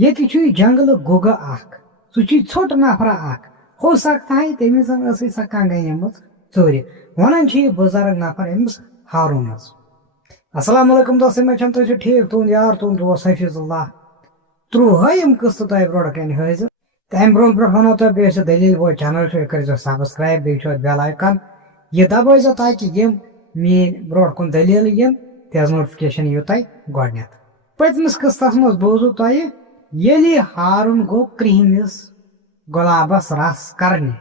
ییٚتہِ چھُ یہِ جنگلہٕ گُگہٕ اکھ سُہ چھُ ژھوٚٹ نفرا اکھ ہو سکتا ہے تٔمِس زن ٲسٕے سۄ کنگے نِمٕژ ژوٗرِ ونان چھُ یہِ بُزرگ نفر أمِس ہارونس السلام علیکم دوستن مےٚ چھَم تُہۍ چھِو ٹھیٖک تُہُنٛد یار تُہُنٛد دوست حفیظ اللہ 13ہِم قٕسطہٕ تۄہہِ برونٛٹھ کَنہِ حٲضِر تَمہِ برونٛٹھ وَنو تۄہہِ بیٚیہِ یُس دٔلیٖل وول چینل چھُ یہِ کٔرۍزیو سبسکرایب بیٚیہِ چھُ اَتھ بیل آیکن یہِ دبٲیزیو تاکہِ یِم میٲنۍ برونٛٹھ کُن دٔلیٖلہٕ یِن تِہنٛز نوٹفکیشن یِیو تۄہہِ گۄڈنیتھ پٔتمِس قٕسطس منٛز بوٗزوٕ تۄہہِ ییٚلہِ ہارُن گوٚو کرٛہنِس گۄلابس رس کرنہِ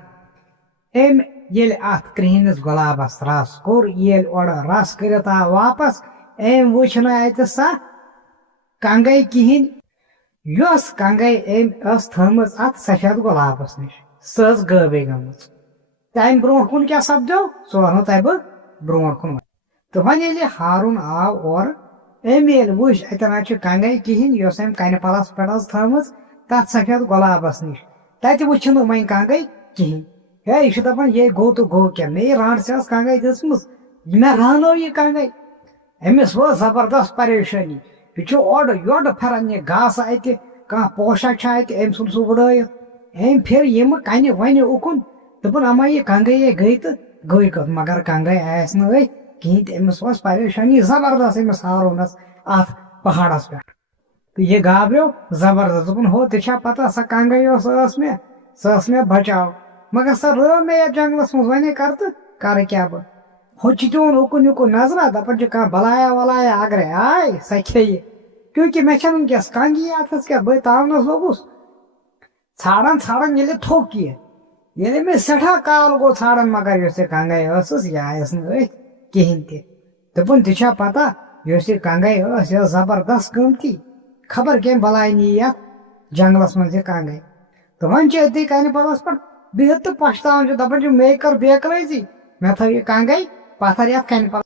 أمۍ ییٚلہِ اتھ کرٛہنِس گۄلابس رس کوٚر ییٚلہِ اورٕ رس کٔرِتھ آو واپس أمۍ وٕچھ نہٕ اتہِ سۄ کنگے کِہینۍ یۄس کنگے أمۍ ٲس تھٲمٕژ اتھ سفید گۄلابس نِش سۄ ٲس غٲبے گٔمٕژ تمہِ برونٛٹھ کُن کیاہ سپدیو سُہ ونہو تۄہہِ بہٕ برونٛٹھ کُن تہٕ وۄنۍ ییٚلہِ ہارُن آو اورٕ أمۍ ییٚلہِ وٕچھ اتٮ۪ن حظ چھِ کنگے کِہینۍ یۄس أمۍ کنہِ پلس پٮ۪ٹھ ٲس تھٲمٕژ تتھ سفید گۄلابس نِش تتہِ وٕچھ نہٕ وۄنۍ کنگے کِہینۍ ہے یہِ چھُ دپان یے گوٚو تہٕ گوٚو کیٛاہ مے رانٛٹسہِ ٲس کنگے دِژمٕژ مےٚ رانو یہِ کنگے أمِس وٲژ زبردست پریشٲنی یہِ چھُ اورٕ یورٕ پھران یہِ گاسہٕ اتہِ کانٛہہ پوشا چھا اتہِ أمۍ ژھُن سُہ وٕڑٲیِتھ أمۍ پھِر یِمہٕ کنہِ وَنہِ اُکُن دوٚپُن اما یہِ کنگے گٔے تہٕ گٔے کٔت مگر کنگے آیس نہٕ أتھۍ کِہینۍ تہِ أمِس ٲس پریشٲنی زبردست أمِس ہارونس اتھ پہاڑس پٮ۪ٹھ تہٕ یہِ گابریو زبردست دوٚپُن ہو تہِ چھا پتہ سۄ کنگے یۄس ٲس مےٚ سۄ ٲس مےٚ بچاو مگر سۄ رٲو مےٚ یتھ جنگلس منٛز وۄنۍ کر تہٕ کرٕ کیاہ بہٕ ہُہ چھُ دِوان اُکُن یُکُن نظرا دپان چھِ کانٛہہ بلایا ولایا اگرے آے سۄ کھیٚیہِ کیونکہِ مےٚ چھنہٕ ونکیٚس کنگی اتھس کیٛاہ بہٕ تاونس لوٚگُس ژھانڈان ژھانڈان ییٚلہِ تھوٚک یہِ ییٚلہِ أمِس سٮ۪ٹھاہ کال گوٚو ژھانڈان مگر یۄس یہِ کنگے ٲسٕس یہِ آیس نہٕ أتھۍ کِہینۍ تہِ دوٚپُن تہِ چھا پتہ یۄس یہِ کنگے ٲس یہِ ٲس زبردست قۭمتی خبر کٔمۍ بلاے نی یتھ جنگلس منٛز یہِ کنگے تہٕ وۄنۍ چھِ أتی کنہِ پلس پٮ۪ٹھ بِہِتھ تہٕ پشتاوان چھِ دپان چھِ مے کٔر بےقرٲزی مےٚ تھٲو یہِ کنگے پتھر یتھ کنہِ پلس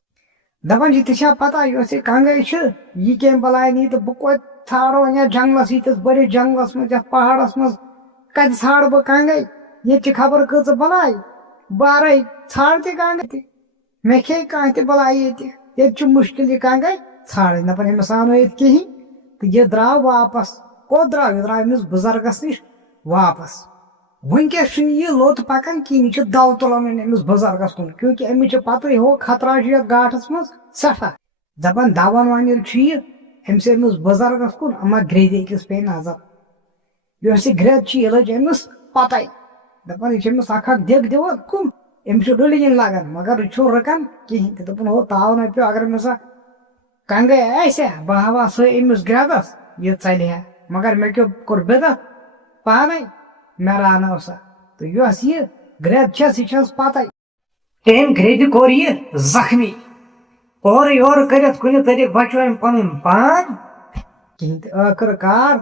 دپان چھِ تہِ چھا پتہ یۄس یہِ کنگے چھِ یہِ کٔمۍ بلاے نی تہٕ بہٕ کوٚت ژھانڈٕ وۄنۍ یتھ جنگلس ییٖتِس بٔڑِس جنگلس منٛز یتھ پہاڑس منٛز کتہِ ژھانڈٕ بہٕ کنگے ییٚتہِ چھِ خبر کۭژٕ بلاے بارے ژھانڈ تہِ کنگے تہِ مےٚ کھیٚیہِ کانٛہہ تہِ بلاے ییٚتہِ چھُ مُشکِل یہِ کنگے ژھانڈٕنۍ دپان أمِس آو نہٕ ییٚتہِ کِہینۍ تہٕ یہِ درٛاو واپس کوٚت درٛاو یہِ درٛاو أمِس بُزرگس نِش واپس وٕنکیٚس چھُنہٕ یہِ لوٚت پکان کِہینۍ یہِ چھُ دو تُلان أمِس بُزرگس کُن کیونکہِ أمِس چھِ پتہٕ ہُہ خطرہ چھُ یتھ گاٹھس منٛز سٮ۪ٹھاہ دپان دوان وۄنۍ ییٚلہِ چھُ یہِ أمِس أمِس بُزرگس کُن اما گرٛیدِ أکِس پیٚیہِ نظر یۄس یہِ گرٛٮ۪د چھِ یہِ لٔج أمِس پتے دپان یہِ چھِ أمِس اکھ دِگ دِوان کُم أمِس چھُ ڈُلگِنۍ لگان مگر یہِ چھُنہٕ رُکان کِہینۍ تہِ دوٚپُن ہو تاونے پیٚو اگر مےٚ سۄ کنگے آسہِ ہا بہٕ ہاوہا سۄ أمِس گرٛٮ۪دس یہِ ژلہِ ہا مگر مےٚ کیٛاہ کوٚر بِدعت پانے مےٚ رانٲو سۄ تہٕ یۄس یہِ گرٛٮ۪د چھس یہِ چھس پتے تٔمۍ گرٛیدِ کوٚر یہِ زخمی اورٕ یورٕ کٔرِتھ کُنہِ طریٖقہٕ بچو أمۍ پنُن پان کِہینۍ تہِ ٲخٕر کار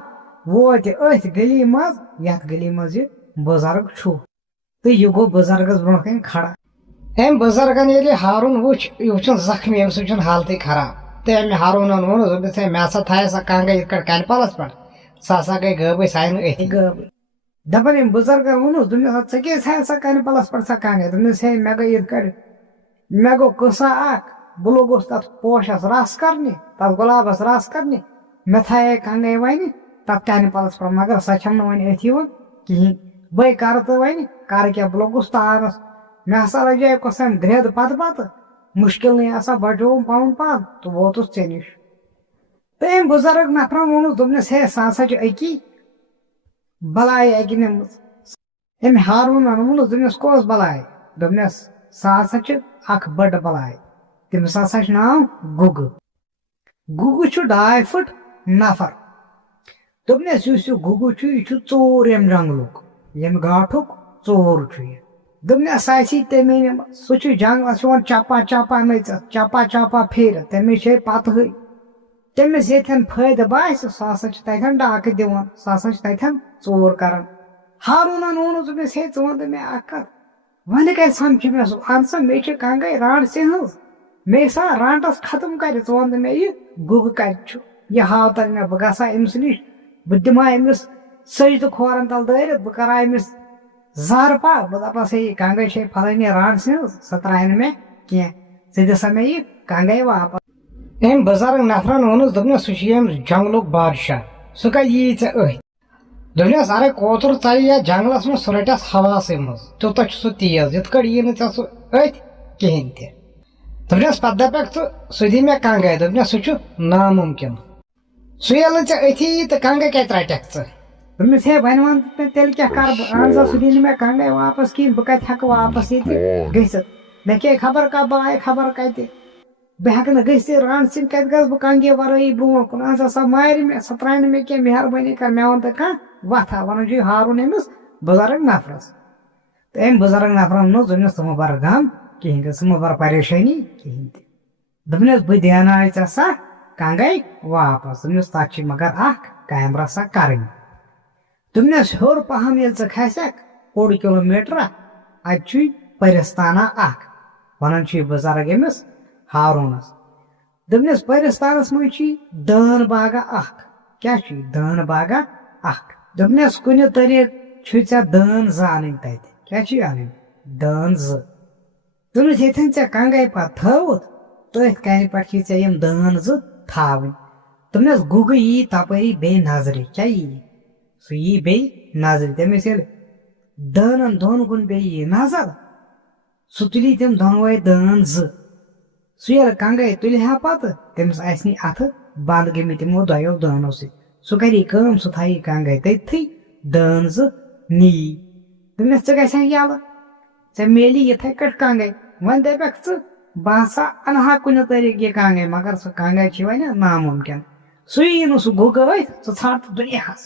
ووت یہِ أتھۍ گلی منٛز یتھ گلی منٛز یہِ بُزرگ چھُ تہٕ یہِ گوٚو بُزرگس برونٛٹھ کَنہِ کھڑا أمۍ بُزرگن ییٚلہِ ہارُن وٕچھ یہِ وٕچھُن زخمی أمۍ سۭتۍ چھُنہٕ حالتٕے خراب تہٕ أمۍ ہارونن ووٚنُس دوٚپُس ہے مےٚ ہسا تھایے سۄ کنگے یِتھ کٲٹھۍ کنہِ پلس پٮ۪ٹھ سۄ ہسا گٔے غٲبٕے سۄ آیہِ نہٕ أتھی غٲبٕے دپان أمۍ بُزرگن ووٚنُس دوٚپنس ژےٚ کیٛازِ تھایے سۄ کنہِ پلس پٮ۪ٹھ سۄ کنگے دوٚپنس ہے مےٚ گٔے یِتھ کٲٹھۍ مےٚ گوٚو قصہ اکھ بہٕ لوٚگُس تتھ پوشس رس کرنہِ تتھ گۄلابس رس کرنہِ مےٚ تھایے کنگے وۄنۍ تتھ کنہِ پلس پٮ۪ٹھ مگر سۄ چھم نہٕ وۄنۍ أتھۍ یِوان کِہینۍ بٔے کرٕ تہٕ وۄنۍ کرٕ کیٛاہ بہٕ لوٚگُس تارس مےٚ ہسا لجے کۄسم گرٛٮ۪د پتہٕ پتہٕ مُشکِلنٕے ہسا بچووُم پنُن پان تہٕ ووتُس ژےٚ نِش تہٕ أمۍ بُزرگ نفرن ووٚنُس دوٚپنس ہے سۄ ہسا چھِ أکی بلاے اکہِ نِمٕژ أمۍ ہارونن ووٚنُس دوٚپنس کۄس بلاے دوٚپنس سۄ ہسا چھِ اکھ بٔڑ بلاے تٔمِس ہسا چھُ ناو گُگہٕ گُگہٕ چھُ 2.5 فُٹ نفر دوٚپنس یُس یہِ گُگہٕ چھُ یہِ چھُ ژوٗر ییٚمہِ جنگلُک ییٚمہِ گاٹھُک ژوٗر چھُ یہِ دوٚپنس سۄ آسی تٔمی نِمٕژ سُہ چھُ جنگلس یِوان چپا چپا نٔژِتھ چپا چپا پھیٖرِتھ تٔمِس چھے پتہٕے تٔمِس ییٚتھٮ۪ن فٲیدٕ باسہِ سُہ ہسا چھُ تتھٮ۪ن ڈاکہٕ دِوان سُہ ہسا چھُ تتھٮ۪ن ژوٗر کران ہارونن ووٚنُس دوٚپنس ہے ژٕ وَن تہٕ مےٚ اکھ کتھ وۄنۍ کتہِ سمکھِ مےٚ سُہ اہن سا مےٚ چھِ کنگے رانٛٹسہِ ہٕنٛز مے سا رانٛٹس ختم کرِ ژٕ وَن تہٕ مےٚ یہِ گُگہٕ کتہِ چھُ یہِ ہاو تن مےٚ بہٕ گژھٕ ہا أمِس نِش بہٕ دِمہٕ ہا أمِس سجدٕ کھورن تل دٲرِتھ بہٕ کرٕ ہا أمِس زارٕ پار بہٕ دپس ہے یہِ کنگے چھے فلٲنی رانٛٹسہِ ہٕنٛز سۄ ترٛایہِ نہٕ مےٚ کینٛہہ ژٕ دِ سا مےٚ یہِ کنگے واپس أمۍ بُزرگ نفرن ووٚنُس دوٚپنس سُہ چھُ ییٚمہِ جنگلُک بادشاہ سُہ کَتہِ یی ژےٚ أتھۍ دوٚپنَس اَرے کوتُر ژَلہِ یَتھ جنٛگلَس منٛز سُہ رَٹٮ۪س ہواسٕے منٛز تیوٗتاہ چھُ سُہ تیز یِتھ کٔٹھۍ یی نہٕ ژےٚ سُہ أتھۍ کِہیٖنۍ تہِ دوٚپنَس پَتہٕ دَپٮ۪کھ ژٕ سُہ دی مےٚ کنٛگَے دوٚپنَس سُہ چھُ نامُمکِن سُہ ییٚلہِ نہٕ ژےٚ أتھی یی تہٕ کنٛگَے کَتہِ رَٹٮ۪کھ ژٕ دوٚپنَس ہے وۄنۍ وَن تہٕ تیٚلہِ کیٛاہ کَرٕ بہٕ اہن سا سُہ دی نہٕ مےٚ کنٛگَے واپَس کِہیٖنۍ بہٕ کَتہِ ہٮ۪کہٕ واپَس ییٚتہِ گٔژھِتھ مےٚ کیٛاہ خبر کَتھ بہٕ آیہِ خبر کَتہِ بہٕ ہٮ۪کہٕ نہٕ گٔژھِتھ رانٛڈٕ سٕنٛدۍ کَتہِ گژھٕ بہٕ کنٛگہِ وَرٲیی برونٛہہ کُن اہن سا سۄ مارِ مےٚ سۄ ترٛایہِ نہٕ مےٚ کینٛہہ مہربٲنی کَر مےٚ ووٚن تہٕ کانٛہہ وَتھا وَنُن چھُ ہارُن أمِس بُزرٕگ نفرَس تہٕ أمۍ بُزرٕگ نفرَن منٛز دوٚپنَس ژٕ مہٕ بَر غم کِہیٖنۍ تہِ ژٕ مہٕ بَر پریشٲنی کِہیٖنۍ تہِ دوٚپنَس بہٕ دیاناے ژےٚ سا کنٛگَے واپَس دوٚپنَس تَتھ چھِ مگر اَکھ کیمرا سا کَرٕنۍ دوٚپنَس ہیوٚر پَہَم ییٚلہِ ژٕ کھسٮ۪کھ 4 کِلوٗمیٖٹرا اَتہِ چھُے پٔرِستانہ اَکھ وَنان چھُ یہِ بُزرٕگ أمِس ہارونَس دوٚپنَس پٔرِستانَس منٛز چھُے دٲن باغا اَکھ کیٛاہ چھُے دٲن باغا اَکھ دوٚپنَس کُنہِ طریٖقہٕ چھُے ژےٚ دٲن 2 اَنٕنۍ تَتہِ کیٛاہ چھُے اَنٕنۍ دٲن 2 دوٚپنَس ییٚتھٮ۪ن ژےٚ کنٛگَے پَتہٕ تھٲوُتھ تٔتھۍ کَنہِ پٮ۪ٹھ چھِ ژےٚ یِم دٲن 2 تھاوٕنۍ دوٚپنَس گُگہٕ یی تَپٲری بیٚیہِ نظرِ کیٛاہ یی سُہ یی بیٚیہِ نظرِ تٔمِس ییٚلہِ دٲنَن دۄن کُن بیٚیہِ یی نظر سُہ تُلی تِم دۄنوَے دٲن 2 سُہ ییٚلہِ کنٛگَے تُلہِ ہا پَتہٕ تٔمِس آسہِ نہٕ اَتھٕ بنٛد گٔمٕتۍ تِمو 2 دٲنو سۭتۍ سُہ کَری کٲم سُہ تھایی کنٛگَے تٔتھٕے دٲن 2 نِیی دوٚپنَس ژٕ گژھکھ یَلہٕ ژےٚ میلی یِتھَے کٔٹھۍ کنٛگَے وۄنۍ دَپٮ۪کھ ژٕ بہٕ ہسا اَنہٕ ہا کُنہِ طریٖقہٕ یہِ کنٛگَے مگر سُہ کنٛگَے چھِ وۄنۍ نامُمکِن سُہ یی نہٕ سُہ گُگہٕ أتھۍ ژٕ ژھانٛڈ دُنیاہَس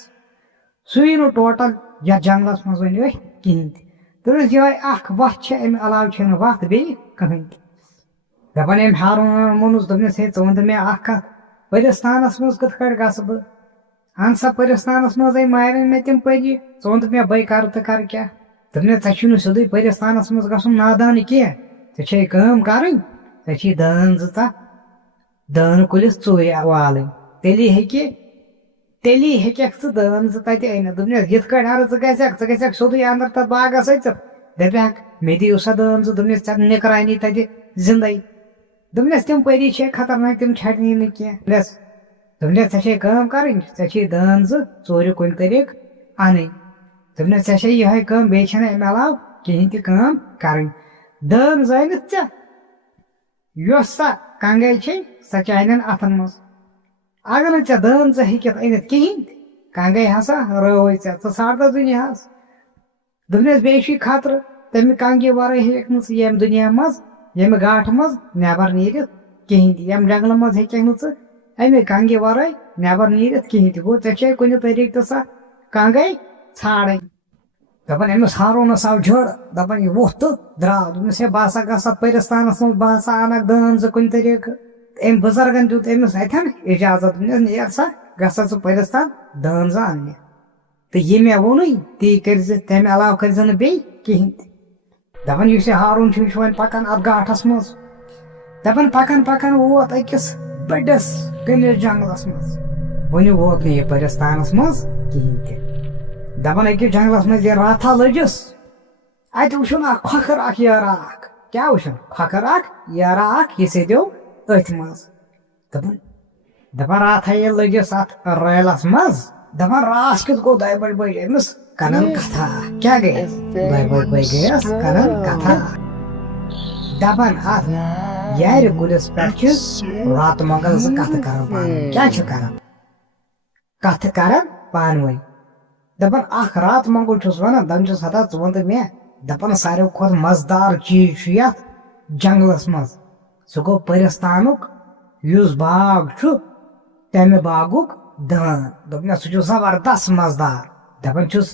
سُہ یی نہٕ ٹوٹل یَتھ جنٛگلَس منٛز وۄنۍ أتھۍ کِہیٖنۍ تہِ دوٚپنَس یِہوٚے اَکھ وَتھ چھےٚ اَمہِ علاوٕ چھَنہٕ وَتھ بیٚیہِ کٕہۭنۍ تہِ دَپان أمۍ ہارونَن ووٚنُس دوٚپنَس ہے ژٕ وَن تہٕ مےٚ اَکھ کَتھ پٔرِستانَس منٛز کِتھ کٔٹھۍ گژھٕ بہٕ اہن سا پٔرِستانَس منٛزٕے مارن مےٚ تِم پٔری ژٕ وَن تہٕ مےٚ بٔے کَرٕ تہٕ کَرٕ کیٛاہ دوٚپنَس ژےٚ چھُے نہٕ سیوٚدُے پٔرِستانَس منٛز گژھُن نادانہٕ کینٛہہ ژےٚ چھے کٲم کَرٕنۍ ژےٚ چھی دٲن 2 تَتھ دٲنہٕ کُلِس ژوٗرِ والٕنۍ تیٚلی ہیٚکٮ۪کھ ژٕ دٲن 2 تَتہِ أنِتھ دوٚپنَس یِتھ کٔٹھۍ اَگر ژٕ گژھکھ سیوٚدُے اَنٛدر تَتھ باغَس أژِتھ دَپٮ۪کھ مےٚ دِیِو سا دٲن 2 دوٚپنَس ژےٚ نِکرانی تَتہِ زِندَے دوٚپنَس تِم پٔری چھے خطرناک تِم چھَٹنی نہٕ کینٛہہ دوٚپنَس ژےٚ چھے کٲم کَرٕنۍ ژےٚ چھی دٲن 2 ژوٗرِ کُنہِ طریٖقہٕ اَنٕنۍ دوٚپنَس ژےٚ چھے یِہوٚے کٲم بیٚیہِ چھَنہٕ اَمہِ علاوٕ کِہیٖنۍ تہِ کٲم کَرٕنۍ دٲن زٲنِتھ ژےٚ یۄس سا کنٛگَے چھے سۄ چانٮ۪ن اَتھَن منٛز اگر نہٕ ژےٚ دٲن 2 ہیٚکِتھ أنِتھ کِہیٖنۍ تہِ کنٛگَے ہسا رٲوٕے ژےٚ ژھانٛڈ تہٕ دُنیاہَس دوٚپنَس بیٚیہِ چھُے خطرٕ تَمہِ کنٛگہِ وَرٲے ہیٚکَکھ نہٕ ژٕ ییٚمہِ دُنیا منٛز ییٚمہِ گاٹھٕ منٛز نٮ۪بر نیٖرِتھ کِہیٖنۍ تہِ ییٚمہِ جنٛگلہٕ منٛز ہیٚکَکھ نہٕ ژٕ اَمہِ کنٛگہِ وَرٲے نٮ۪بر نیٖرِتھ کِہیٖنۍ تہِ گوٚو ژےٚ چھے کُنہِ طریٖقہٕ تہِ سۄ کنٛگَے ژھانٛڈٕنۍ دَپان أمِس ہارونَس آو جھٔر دَپان یہِ ووٚتھ تہٕ درٛاو دوٚپنَس ہے بہٕ ہسا گژھٕ اَتھ پٔرِستانَس منٛز بہٕ ہسا اَنَکھ دٲن 2 کُنہِ طریٖقہٕ أمۍ بُزرگن دیُت أمِس اَتھٮ۪ن اِجازت دوٚپنَس نیر سا گژھ سا ژٕ پٔرِستان دٲن 2 اَننہِ تہٕ یہِ مےٚ ووٚنُے تی کٔرۍزِ تَمہِ علاوٕ کٔرۍزِ نہٕ بیٚیہِ کِہیٖنۍ تہِ دَپان یُس یہِ ہارُن چھُ یہِ چھُ وۄنۍ پَکان اَتھ گاٹھَس منٛز دَپان پَکان ووت أکِس بٔڑِس گٔلِس جنٛگلَس منٛز وُنہِ ووت نہٕ یہِ پٔرِستانَس منٛز کِہیٖنۍ تہِ دَپان أکِس جنٛگلَس منٛز ییٚلہِ راتھا لٔجِس اَتہِ وٕچھُن اَکھ کھۄکھر اَکھ یارا اَکھ کیٛاہ وٕچھُن کھۄکھر اَکھ یارا اَکھ یہِ سیٚدیو أتھۍ منٛز دَپان راتھا ییٚلہِ لٔجِس اَتھ رٲلَس منٛز دَپان راس کیُتھ گوٚو 2 بٔڑۍ أمِس کَنن کَتھا کیٛاہ گٔیَس 2 بٔڑۍ گٔیَس کَنن کَتھا دَپان اَتھ یارِ کُلِس پٮ۪ٹھ چھِ راتہٕ مۄغل 2 کَتھٕ کَران پانہٕ ؤنۍ کیٛاہ چھِ کَران کَتھٕ کَران پانہٕ ؤنۍ دَپان اَکھ راتہٕ مۄنٛگُل چھُس وَنان دَپان چھُس ہتا ژٕ وَن تہٕ مےٚ دَپان ساروی کھۄتہٕ مَزٕدار چیٖز چھُ یَتھ جنٛگلَس منٛز سُہ گوٚو پٔرِستانُک یُس باغ چھُ تَمہِ باغُک دٲن دوٚپنَس سُہ چھُ زبردست مَزٕدار دَپان چھُس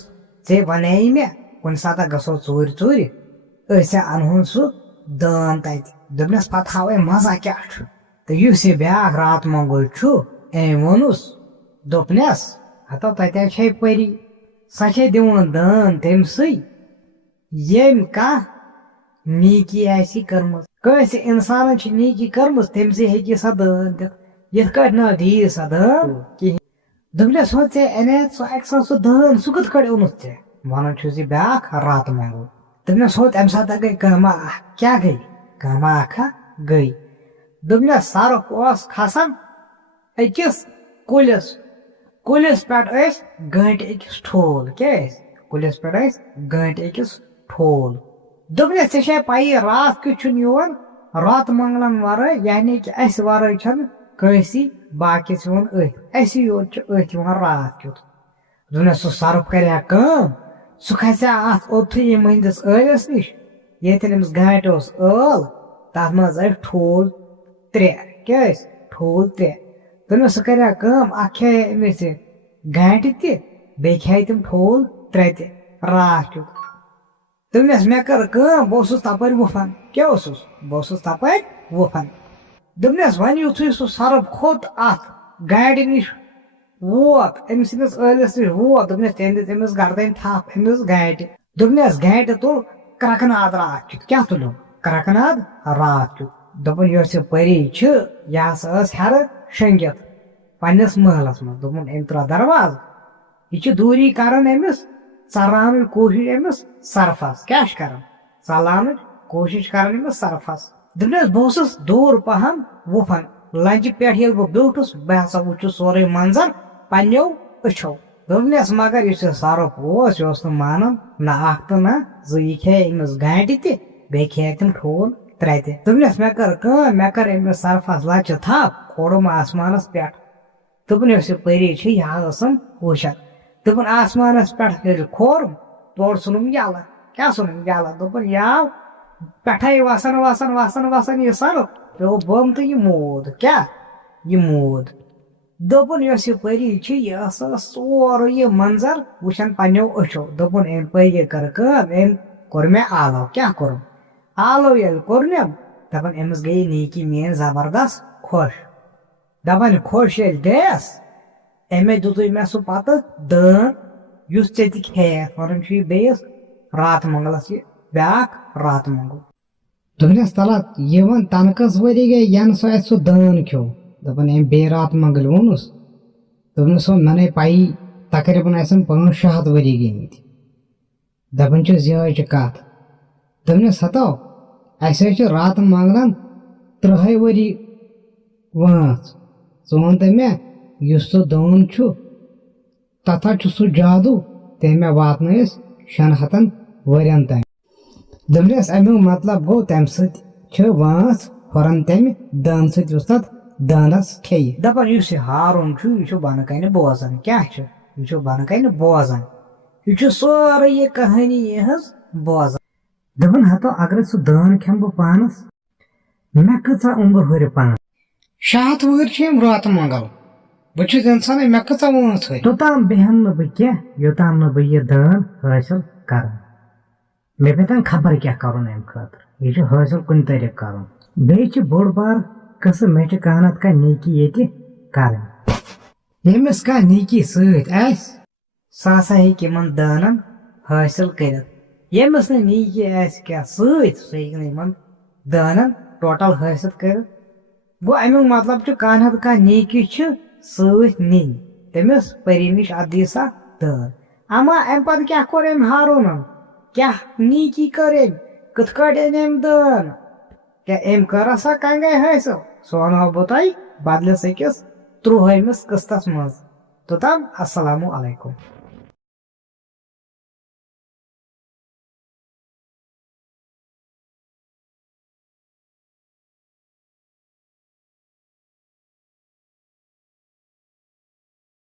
ژےٚ وَنییہِ مےٚ کُنہِ ساتہٕ گژھو ژوٗرِ أسۍ اَنہون سُہ دٲن تَتہِ دوٚپنَس پَتہٕ ہاوَے مَزہ کیٛاہ چھُ تہٕ یُس یہِ بیٛاکھ راتہٕ مۄنٛگُل چھُ أمۍ ووٚنُس دوٚپنَس ہتا تَتہِ چھے پٔری سۄ چھے دِوان دٲن تٔمسٕے ییٚمۍ کانٛہہ نیٖکی آسہِ کٔرمٕژ کٲنٛسہِ اِنسانَن چھِ نیٖکی کٔرمٕژ تٔمسٕے ہیٚکہِ سۄ دٲن دِتھ یِتھ کٲٹھۍ نہ دِیی سۄ دٲن کِہیٖنۍ دوٚپنَس وۄنۍ ژےٚ اَنیتھ سُہ اَکہِ ساتہٕ سُہ دٲن سُہ کِتھ کٲٹھۍ اوٚنُتھ ژےٚ وَنان چھُس یہِ بیٛاکھ راتہٕ مۄنٛگُل دوٚپنَس ہو تَمہِ ساتہٕ گٔے کٲمہ اَکھ کیٛاہ گٔے کٲمہ اَکھ گٔے دوٚپنَس سَرُپھ اوس کھسان أکِس کُلِس کُلِس پٮ۪ٹھ ٲسۍ گٲنٹہِ أکِس ٹھوٗل کیٛاہ ٲسۍ کُلِس پٮ۪ٹھ ٲسۍ گٲنٹہِ أکِس ٹھوٗل دوٚپنَس ژےٚ چھے پَیی راتھ کیُتھ چھُنہٕ یور راتہٕ منٛگلن وَرٲے یعنی کہِ اَسہِ وَرٲے چھَنہٕ کٲنٛسی باقٕیَس یِوان أتھۍ اَسی یوت چھُ أتھۍ یِوان راتھ کیُتھ دوٚپنَس سُہ سرُپھ کَرِ کٲم سُہ کھسہِ اَتھ اوٚتھٕے ییٚمہِ ہٕنٛدِس ٲلِس نِش ییٚتٮ۪ن أمِس گانٹہِ اوس ٲل تَتھ منٛز ٲسۍ ٹھوٗل 3 کیٛاہ ٲسۍ ٹھوٗل 3 دوٚپنَس سُہ کَرِ کٲم اَکھ کھیٚیے أمِس یہِ گانٹہِ تہِ بیٚیہِ کھیٚیہِ تِم ٹھوٗل 3 تہِ راتھ کیُتھ دوٚپنَس مےٚ کٔر کٲم بہٕ اوسُس تَپٲرۍ وُپھان کیٛاہ اوسُس بہٕ اوسُس تَپٲرۍ وُپھان دوٚپنَس وۄنۍ یِتھُے سُہ سرُپھ کھوٚت اَتھ گاڑِ نِش ووت أمۍ سٕنٛدِس ٲلِس نِش ووت دوٚپنَس تٔمۍ دِژ أمِس گردَنۍ تھپھ أمِس گانٹہِ دوٚپنَس گانٹہِ تُل کرٛٮ۪کہٕ ناد راتھ کیُتھ کیٛاہ تُلیوم کرٛٮ۪کہٕ ناد راتھ کیُتھ دوٚپُن یۄس یہِ پٔری چھِ یہِ ہسا ٲس ہیرٕ شٔنگِتھ پنٛنِس محلَس منٛز دوٚپُن أمۍ ترٛٲو دروازٕ یہِ چھِ دوٗری کران أمِس ژَلاونٕچ کوٗشِش أمِس سرفَس کیٛاہ چھِ کران ژَلاونٕچ کوٗشِش کران أمِس سرفَس دوٚپنَس بہٕ اوسُس دوٗر پہم وُپھان لنجہِ پٮ۪ٹھ ییٚلہِ بہٕ بیوٗٹھُس بہٕ ہسا وٕچھُس سورُے منظر پنٛنیو أچھو دوٚپنَس مگر یُس یہِ سرُپھ اوس یہِ اوس نہٕ مانان نہ اکھ تہٕ نہ زٕ یہِ کھیٚیے أمِس گانٹہِ تہِ بیٚیہِ کھیٚیے تِم ٹھوٗل 3 تہِ دوٚپنَس مےٚ کٔر کٲم مےٚ کٔر أمِس سرفَس لَچہِ تھپھ کھولُم آسمانَس پٮ۪ٹھ دوٚپُن یۄس یہِ پٔری چھِ یہِ حظ ٲسٕم وٕچھان دوٚپُن آسمانَس پٮ۪ٹھ ییٚلہِ کھولُم تورٕ ژھٕنُم یَلہٕ کیٛاہ ژھٕنُم یَلہٕ دوٚپُن یہِ آو پٮ۪ٹھَے وَسان وَسان وَسان وَسان یہِ سرُپھ پیوٚو بۄم تہٕ یہِ موٗد کیٛاہ یہِ موٗد دوٚپُن یۄس یہِ پٔری چھِ یہِ ٲس سورُے یہِ منظر وٕچھان پنٛنیو أچھو دوٚپُن أمۍ پٔری کٔر کٲم أمۍ کوٚر مےٚ آلو کیٛاہ کوٚرُم آلو ییٚلہِ کوٚرنٮ۪م دَپان أمِس گٔیے نیکی میٲنۍ زبردست خۄش دَپان خۄش ییٚلہِ گٔیَس أمۍ دیُتُے مےٚ سُہ پَتہٕ دٲن یُس ژےٚ تہِ کھیٚیَکھ وَنان چھُ یہِ بیٚیِس راتہٕ منٛگلَس یہِ بیٛاکھ راتہٕ منٛگُل دوٚپنَس تَلہ یہِ وۄنۍ تَنہٕ کٔژ ؤری گٔے یَنہٕ سُہ اَسہِ سُہ دٲن کھیوٚو دوٚپُن أمۍ بیٚیہِ راتہٕ منٛگٕلۍ ووٚنُس دوٚپنَس مےٚ نَے پَیی تقریٖباً آسن 500-600 ؤری گٔمٕتۍ دَپان چھُس یِہوٚے چھِ کَتھ دوٚپنَس ہَتو اَسہِ حظ چھِ راتہٕ منٛگلَن 30 ؤری وٲنٛس ژٕ وَن تہٕ مےٚ یُس سُہ دٲن چھُ تَتھ حظ چھُ سُہ جادوٗ تٔمۍ مےٚ واتنٲیِس 600 ؤرۍیَن تام دوٚپنَس اَمیُک مطلب گوٚو تَمہِ سۭتۍ چھِ وٲنٛس ہُران تَمہِ دٲنہٕ سۭتۍ یُس تَتھ دٲنَس کھیٚیہِ دَپان یُس یہِ ہارُن چھُ یہِ چھُ بۄنہٕ کَنہِ بوزان کیٛاہ چھُ یہِ چھُ بۄنہٕ کَنہِ بوزان یہِ چھُ سورُے یہِ کہانی یِہٕنٛز بوزان دوٚپُن ہَتو اگرے سُہ دٲن کھٮ۪مہٕ بہٕ پانَس مےٚ کۭژاہ عُمر ہُرِ پانَس 600 وُہٕرۍ چھِ یِم راتہٕ منٛگل بہٕ چھُس اِنسانٕے مےٚ کۭژاہ وٲنٛس ہُرِ توٚتام بیٚہمہٕ نہٕ بہٕ کیٚنٛہہ یوٚتام نہٕ بہٕ یہِ دٲن حٲصِل کرٕ مےٚ پیٚتن خبر کیٛاہ کَرُن اَمہِ خٲطرٕ یہِ چھُ حٲصِل کُنہِ طریٖقہٕ کَرُن بیٚیہِ چھِ بوٚڑ بار قٕصہٕ مےٚ چھِ کانٛہہ نتہٕ کانٛہہ نیکی ییٚتہِ کَرٕنۍ ییٚمِس کانٛہہ نیکی سۭتۍ آسہِ سُہ ہسا ہیٚکہِ یِمن دٲنن حٲصِل کٔرِتھ ییٚمِس نہٕ نیکی آسہِ کیٚنٛہہ سۭتۍ سُہ ہیٚکہِ نہٕ یِمن دٲنن ٹوٹل حٲصِل کٔرِتھ گوٚو اَمیُک مطلب چھُ کانٛہہ نتہٕ کانٛہہ نیکی چھِ سۭتۍ نِنۍ تٔمِس پٔری نِش اَتھ دی سا دٲن اما اَمہِ پتہٕ کیٛاہ کوٚر أمۍ ہارونن کیٛاہ نیکی کٔر أمۍ کِتھ کٲٹھۍ أنۍ أمۍ دٲن کیٛاہ أمۍ کٔر سا کنگاے حٲصِل سُہ وَنہو بہٕ تۄہہِ بدلِس أکِس 30مِس قٕسطس منٛز توٚتام السلامُ علیکُم